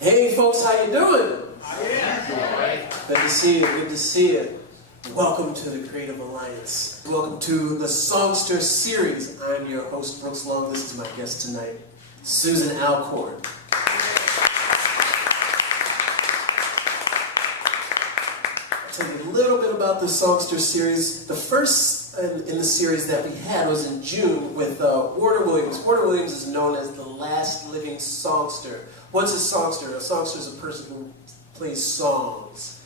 Hey folks, how you doing? Yeah. Good to see you, good to see you. Welcome to the Creative Alliance. Welcome to the Songster series. I'm your host, Brooks Long. This is my guest tonight, Susan Alcorn. I'll tell you a little bit about the Songster series. The first in the series that we had was in June with Warder Williams. Warder Williams is known as the last living songster. What's a songster? A songster is a person who plays songs.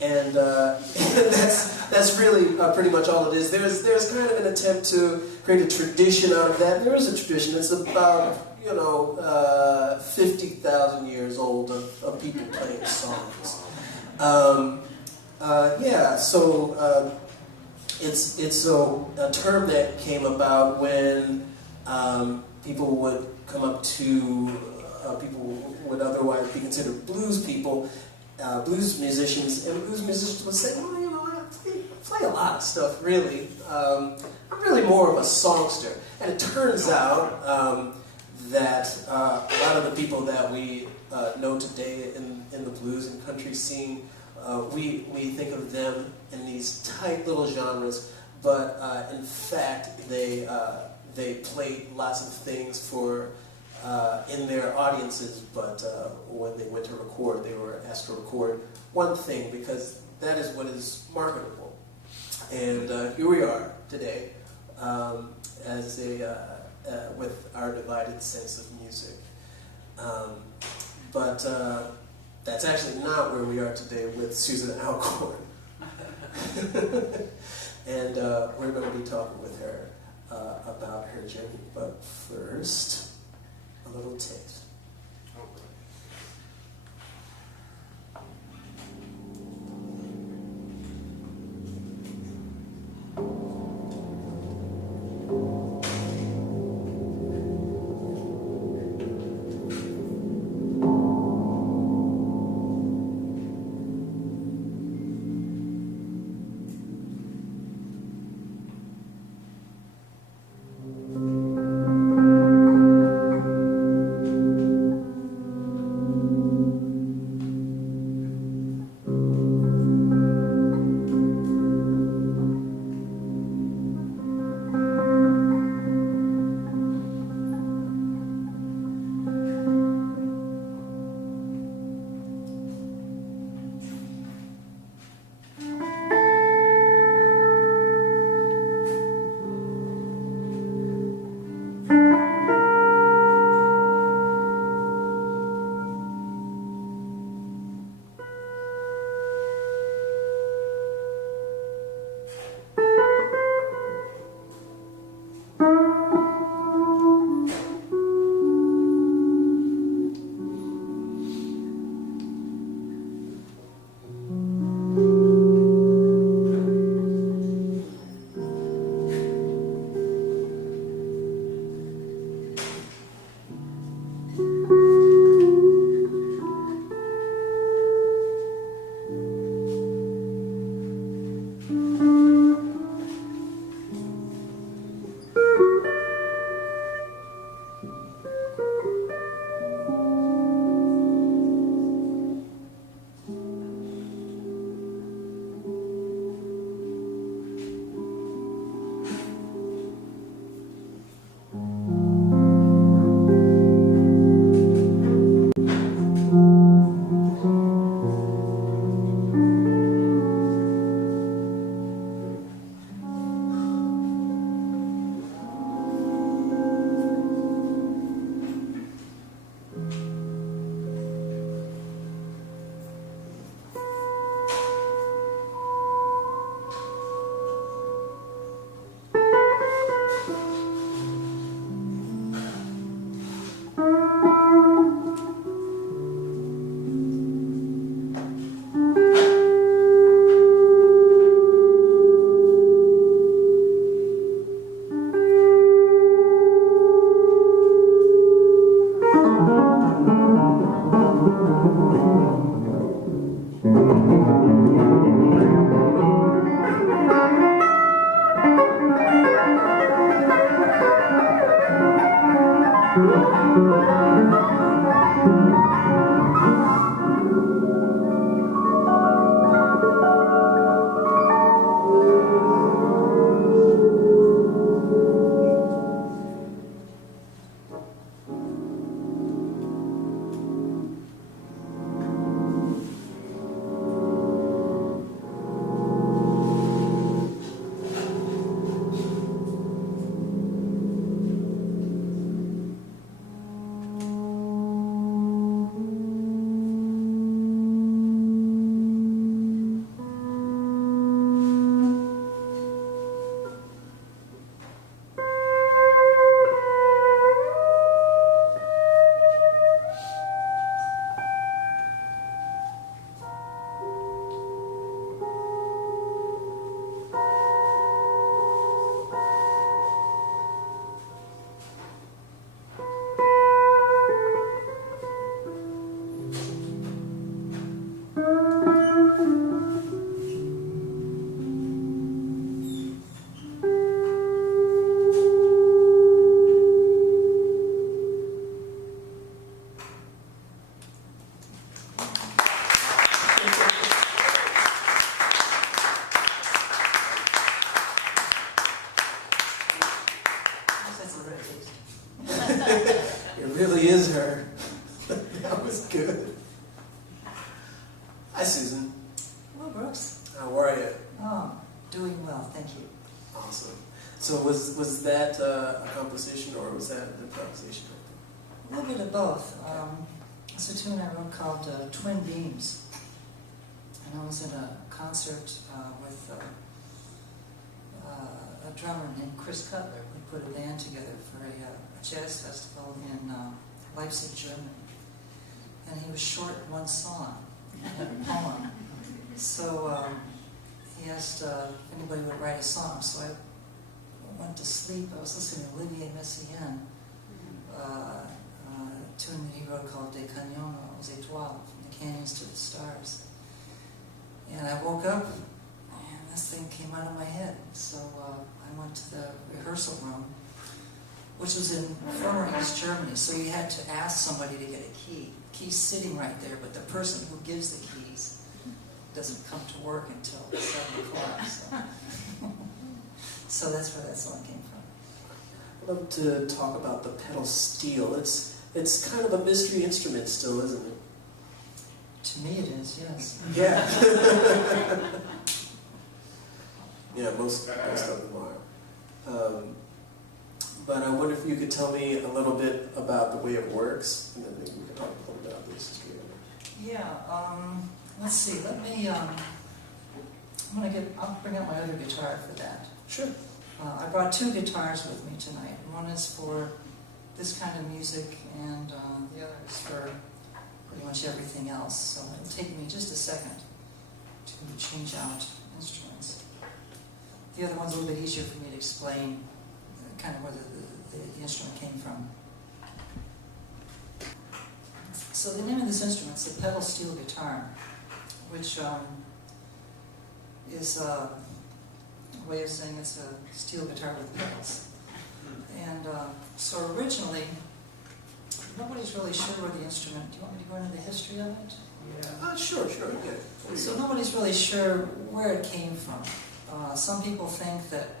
And that's really pretty much all it is. There's kind of an attempt to create a tradition out of that. There is a tradition. It's about 50,000 years old of people playing songs. It's a term that came about when people would come up to people who would otherwise be considered blues people, blues musicians, and blues musicians would say, well, I play a lot of stuff, really. I'm really more of a songster. And it turns out that a lot of the people that we know today in the blues and country scene, we think of them in these tight little genres, but in fact they played lots of things for in their audiences, but when they went to record, they were asked to record one thing because that is what is marketable. And here we are today as with our divided sense of music. But that's actually not where we are today with Susan Alcorn. And we're going to be talking with her about her journey. But first, a little taste. It really is her. That was good. Hi, Susan. Hello, Brooks. How are you? Oh, doing well, thank you. Awesome. So was that a composition or was that an improvisation? A little bit of both. It's a tune I wrote called Twin Beams. And I was in a concert with a drummer named Chris Cutler. We put a band together for a jazz festival in Leipzig, Germany. And he was short one song, a poem. So he asked if anybody would write a song. So I went to sleep. I was listening to Olivier Messiaen, a tune that he wrote called Des Canyons aux Étoiles, from the canyons to the stars. And I woke up, and this thing came out of my head. So I went to the rehearsal room, which was in former East Germany. So you had to ask somebody to get a key. Key's sitting right there, but the person who gives the keys doesn't come to work until 7 o'clock. So that's where that song came from. I'd love to talk about the pedal steel. It's kind of a mystery instrument still, isn't it? To me it is, yes. Yeah. Yeah, most of them are. But I wonder if you could tell me a little bit about the way it works, and then maybe we can talk a little bit about the history of it. Yeah, let's see, let me, I'll bring out my other guitar for that. Sure. I brought 2 guitars with me tonight. One is for this kind of music, and the other is for pretty much everything else. So it'll take me just a second to change out instruments. The other one's a little bit easier for me to explain kind of where the instrument came from. So the name of this instrument is a pedal steel guitar, which is a way of saying it's a steel guitar with pedals. And so originally, nobody's really sure where the instrument, do you want me to go into the history of it? Yeah. Sure, good. So nobody's really sure where it came from. Some people think that,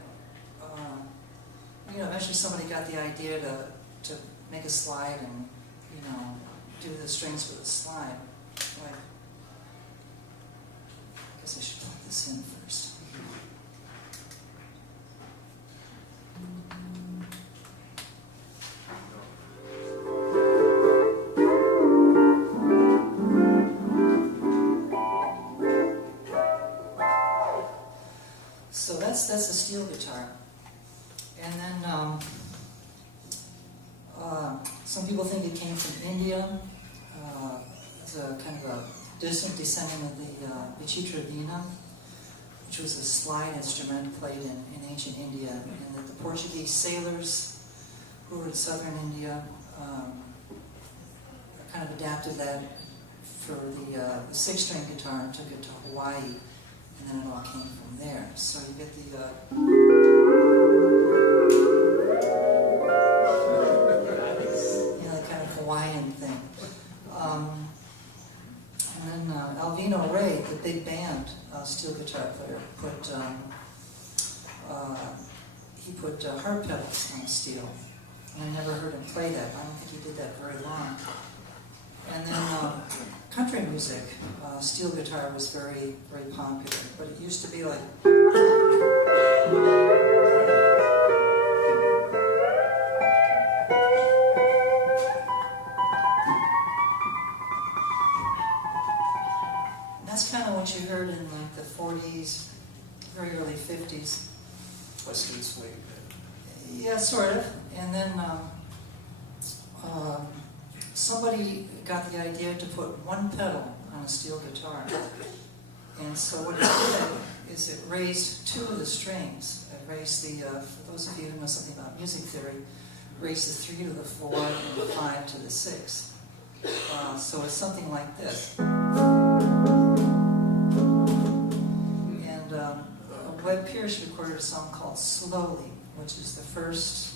eventually somebody got the idea to make a slide and, do the strings with a slide. Like, I guess I should plug this in first. So that's a steel guitar. And then some people think it came from India. It's a kind of a distant descendant of the Vichitra Veena, which was a slide instrument played in ancient India, and that the Portuguese sailors who were in southern India kind of adapted that for the 6-string guitar and took it to Hawaii, and then it all came from there. So you get the kind of Hawaiian thing. And then Alvino Ray, the big band steel guitar player, he put harp pedals on steel. And I never heard him play that. I don't think he did that very long. And then country music, steel guitar was very, very popular. But it used to be like... That's kind of what you heard in like the 40s, very early 50s. Western swing. Yeah, sort of. And then somebody got the idea to put one pedal on a steel guitar. And so what it did is it raised 2 of the strings. It raised the, for those of you who know something about music theory, raised the 3 to the 4 and the 5 to the 6. So it's something like this. And Webb Pierce recorded a song called Slowly, which is the first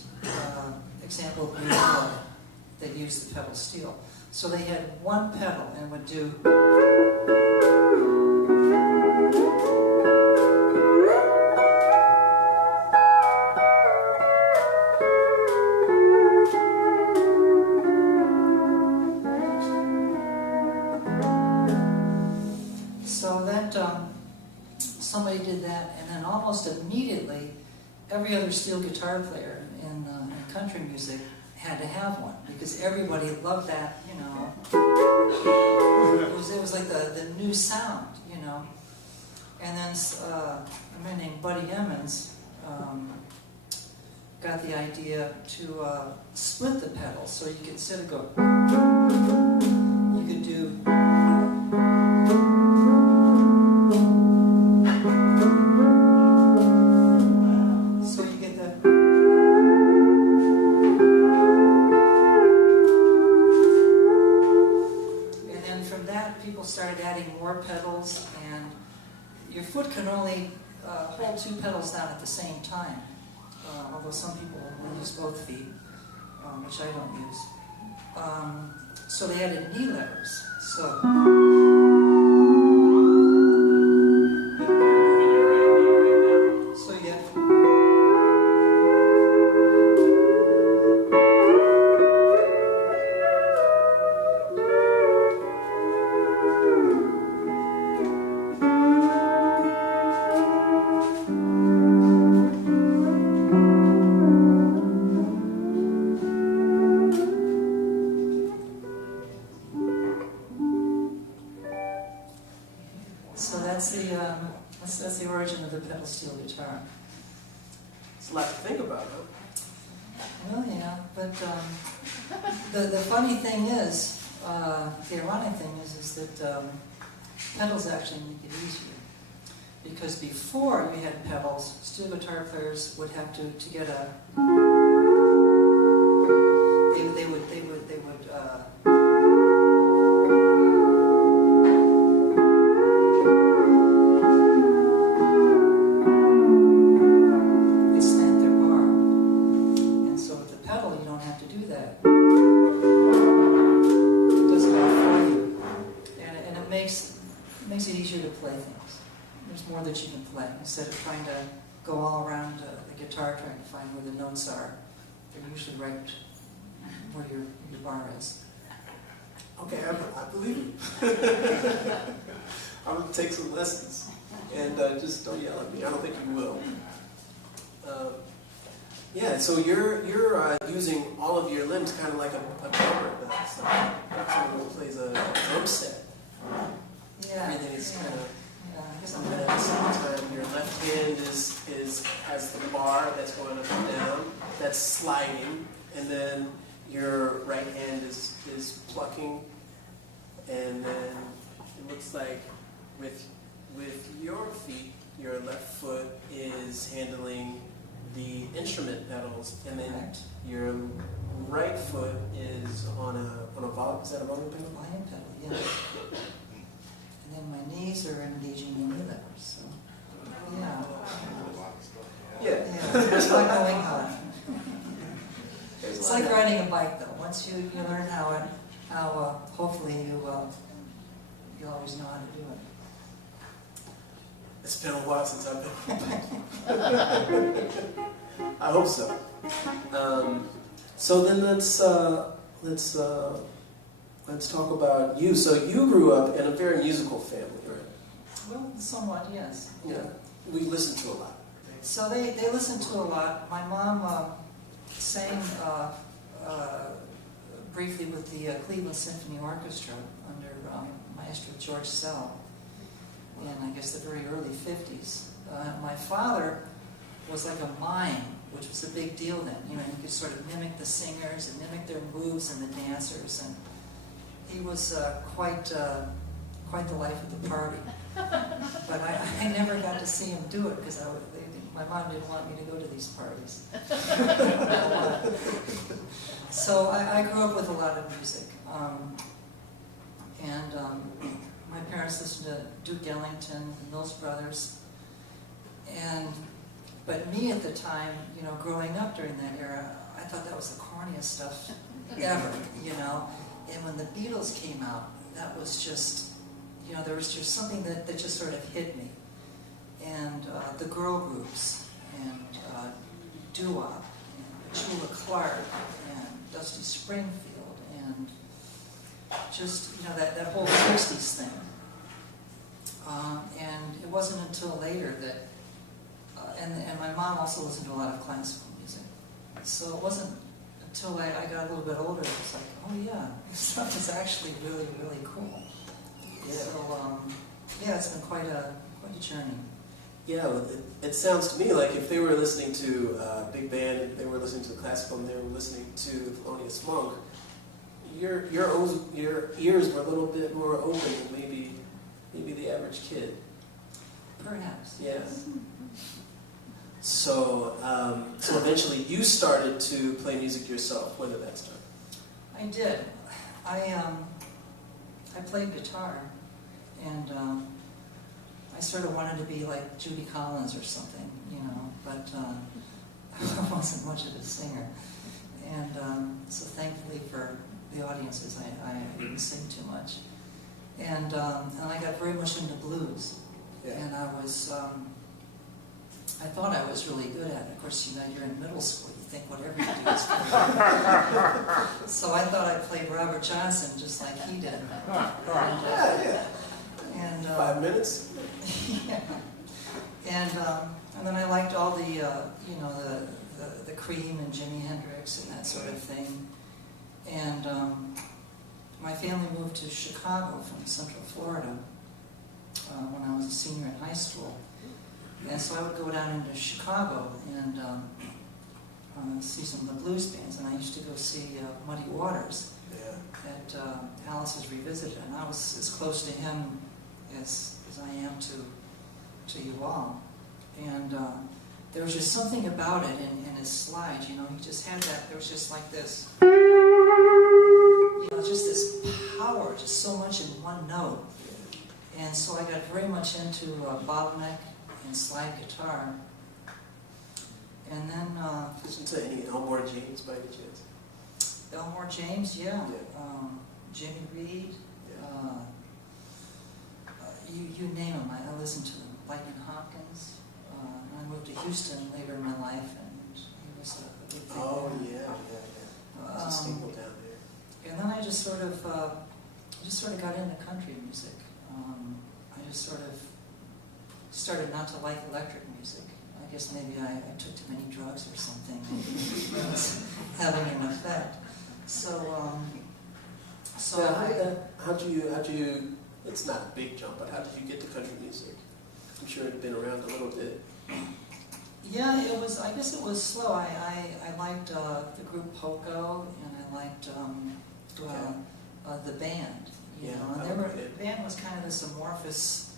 example of music that used the pedal steel. So they had one pedal and would do... steel guitar player in country music had to have one because everybody loved that, you know. It was like the new sound, you know. And then a man named Buddy Emmons got the idea to split the pedals, so you could, instead of go, you could do. So you get that. And then from that, people started adding more pedals, and your foot can only hold 2 pedals down at the same time. Although some people will use both feet, which I don't use. So they added knee levers. So you get. That's the origin of the pedal steel guitar. It's a lot to think about, huh? Well, yeah, but the funny thing is, the ironic thing is that pedals actually make it easier. Because before you had pedals, steel guitar players would have to get a. They would. More that you can play instead of trying to go all around the guitar trying to find where the notes are. They're usually right where your bar is. Okay, I believe you. I'm going to take some lessons, and just don't yell at me. I don't think you will. Yeah, so you're using all of your limbs kind of like a drummer does. So someone who plays a drum set. Yeah. Everything is kind of. Yeah, And then at the same time, your left hand has the bar that's going up and down, that's sliding, and then your right hand is plucking, and then it looks like with your feet, your left foot is handling the instrument pedals, and then your right foot is on a volume. Is that a volume pedal? Volume pedal, yeah. And then my knees are engaging the knee levers, so yeah. Yeah. It's like going home. It's like riding a bike, though. Once you learn how hopefully you always know how to do it. It's been a while since I've been on a bike. I hope so. So then let's talk about you. So you grew up in a very musical family, right? Well, somewhat, yes. Yeah. We listened to a lot. So they listened to a lot. My mom sang briefly with the Cleveland Symphony Orchestra under Maestro George Sell in, I guess, the very early 50s. My father was like a mime, which was a big deal then. You know, you could sort of mimic the singers and mimic their moves and the dancers, and he was quite the life of the party. But I never got to see him do it because my mom didn't want me to go to these parties. So I grew up with a lot of music. My parents listened to Duke Ellington, the Mills Brothers. But me at the time, you know, growing up during that era, I thought that was the corniest stuff ever, you know. And when the Beatles came out, that was just, you know, there was just something that just sort of hit me. And the girl groups, and doo-wop, and Chula Clark, and Dusty Springfield, and just, you know, that whole 60s thing. And it wasn't until later that and my mom also listened to a lot of classical music. So it wasn't until I got a little bit older, it was like, oh yeah, this stuff is actually really, really cool. Yeah. So, yeah, it's been quite a journey. Yeah, well, it sounds to me like if they were listening to big band, if they were listening to classical, and they were listening to Thelonious Monk, your ears were a little bit more open than maybe the average kid. Perhaps. Yeah. So, so eventually you started to play music yourself. When did that start? I did. I played guitar, and I sort of wanted to be like Judy Collins or something, you know, but I wasn't much of a singer. And so thankfully for the audiences, I didn't sing too much. And I got very much into blues. Yeah. And I thought I was really good at it. Of course, you know, you're in middle school, you think whatever you do is good. So I thought I played Robert Johnson just like he did. And 5 minutes? yeah. And then I liked all the, you know, the Cream and Jimi Hendrix and that sort of thing. And my family moved to Chicago from Central Florida when I was a senior in high school. And so I would go down into Chicago and see some of the blues bands. And I used to go see Muddy Waters at Alice's Revisited. And I was as close to him as I am to you all. And there was just something about it in his slides, you know, he just had that, there was just like this, you know, just this power, just so much in one note. And so I got very much into bottleneck and slide guitar. And then... Listen to any Elmore James by any chance? Elmore James, yeah. Yeah. Jimmy Reed. Yeah. You name them, I listened to them. Lightning Hopkins. I moved to Houston later in my life, and he was a big thing. Oh, there. yeah. It's a staple down there. And then I just sort of got into country music. I just sort of started not to like electric music. I guess maybe I took too many drugs or something. It was having an effect. So how'd you, it's not a big jump, but how did you get to country music? I'm sure it had been around a little bit. Yeah, it was, I guess it was slow. I liked the group Poco, and I liked the band, you know. And the band was kind of this amorphous,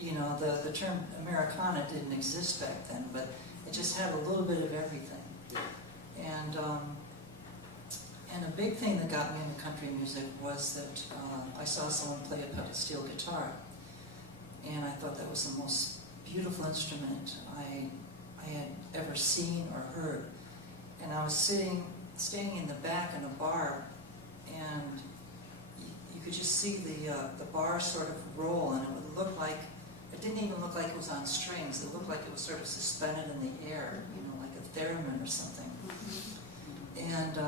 you know, the term Americana didn't exist back then, but it just had a little bit of everything. And a big thing that got me into country music was that I saw someone play a pedal steel guitar, and I thought that was the most beautiful instrument I had ever seen or heard. And I was standing in the back in a bar, and you could just see the bar sort of roll, and it would look like, it didn't even look like it was on strings. It looked like it was sort of suspended in the air, you know, like a theremin or something. And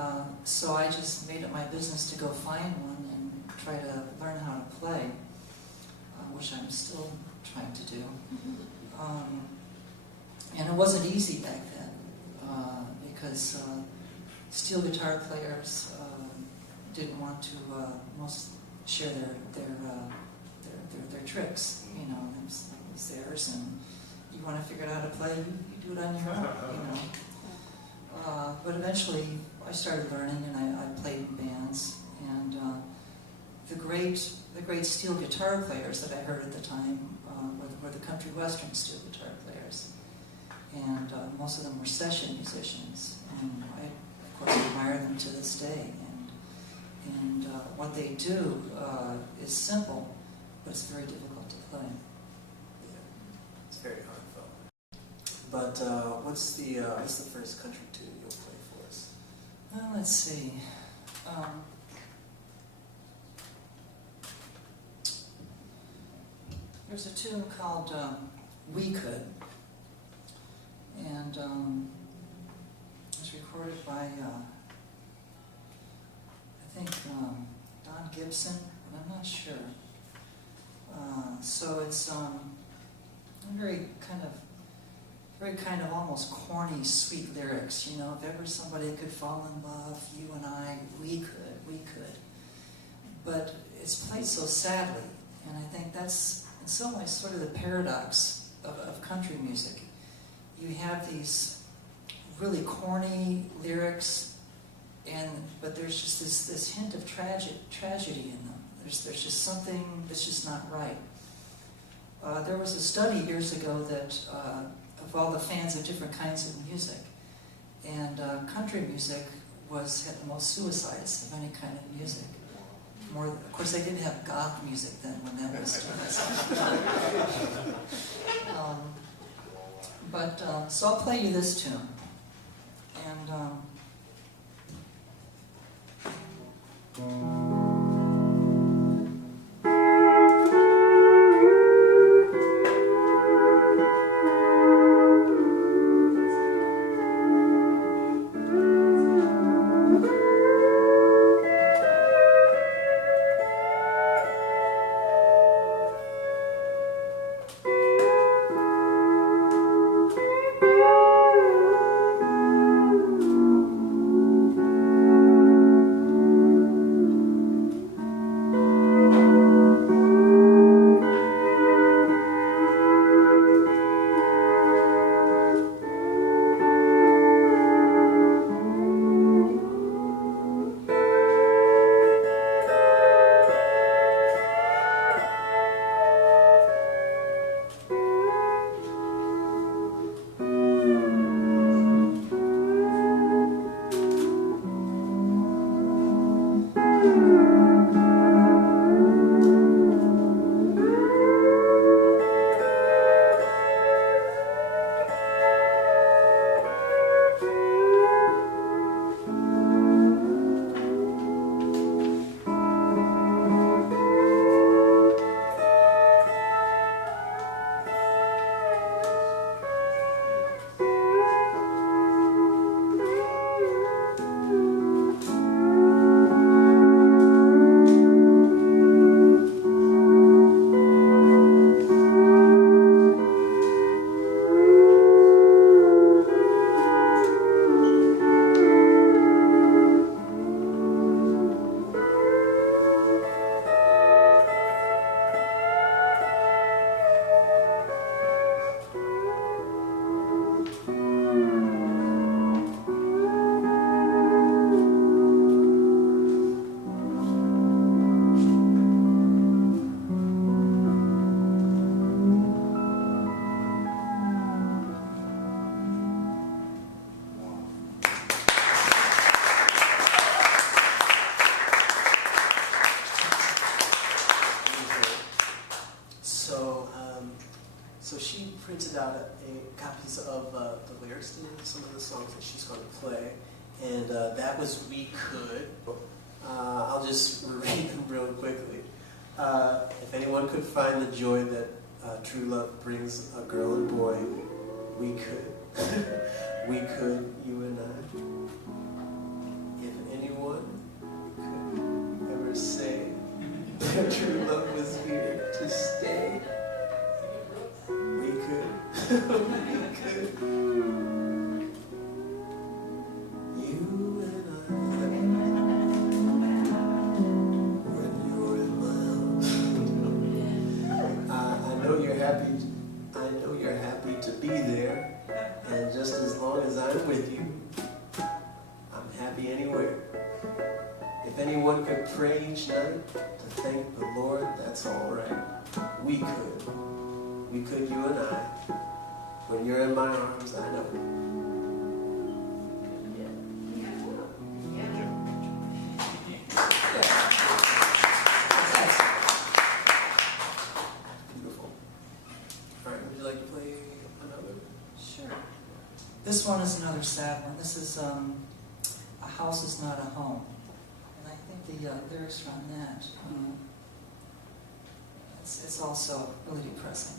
so I just made it my business to go find one and try to learn how to play, which I'm still trying to do. And it wasn't easy back then, because steel guitar players didn't want to most share their tricks. You know, it was theirs, and you want to figure out how to play, you do it on your own. You know. But eventually, I started learning, and I played in bands. And the great steel guitar players that I heard at the time were the country western steel guitar players, and most of them were session musicians. And I, of course, admire them to this day. And what they do is simple, but it's very difficult to play. Yeah, it's very hard. But what's the first country tune you'll play for us? Well, let's see. There's a tune called "We Could," and it was recorded by I think Don Gibson, but I'm not sure. So it's a very kind of very kind of almost corny, sweet lyrics. You know, if ever somebody could fall in love, you and I, we could. But it's played so sadly, and I think that's in some ways sort of the paradox of country music. You have these really corny lyrics, but there's just this hint of tragedy in them. There's just something that's just not right. There was a study years ago that of all the fans of different kinds of music, and country music had the most suicides of any kind of music. Of course, they didn't have goth music then when that was started. So I'll play you this tune, and. So she printed out copies of the lyrics to some of the songs that she's going to play, and that was "We Could." I'll just read them real quickly. If anyone could find the joy that true love brings a girl and boy, we could. We could, you and I. If anyone could ever say that true love was here to stay, we could. We could. You and I. When you're in my arms, I know you're happy. I know you're happy to be there. And just as long as I'm with you, I'm happy anywhere. If anyone could pray each night to thank the Lord, that's all right. We could, you and I. When you're in my arms, I know. Beautiful. All right, would you like to play another? Sure. This one is another sad one. This is A House Is Not a Home. And I think the lyrics are on that. It's also really depressing.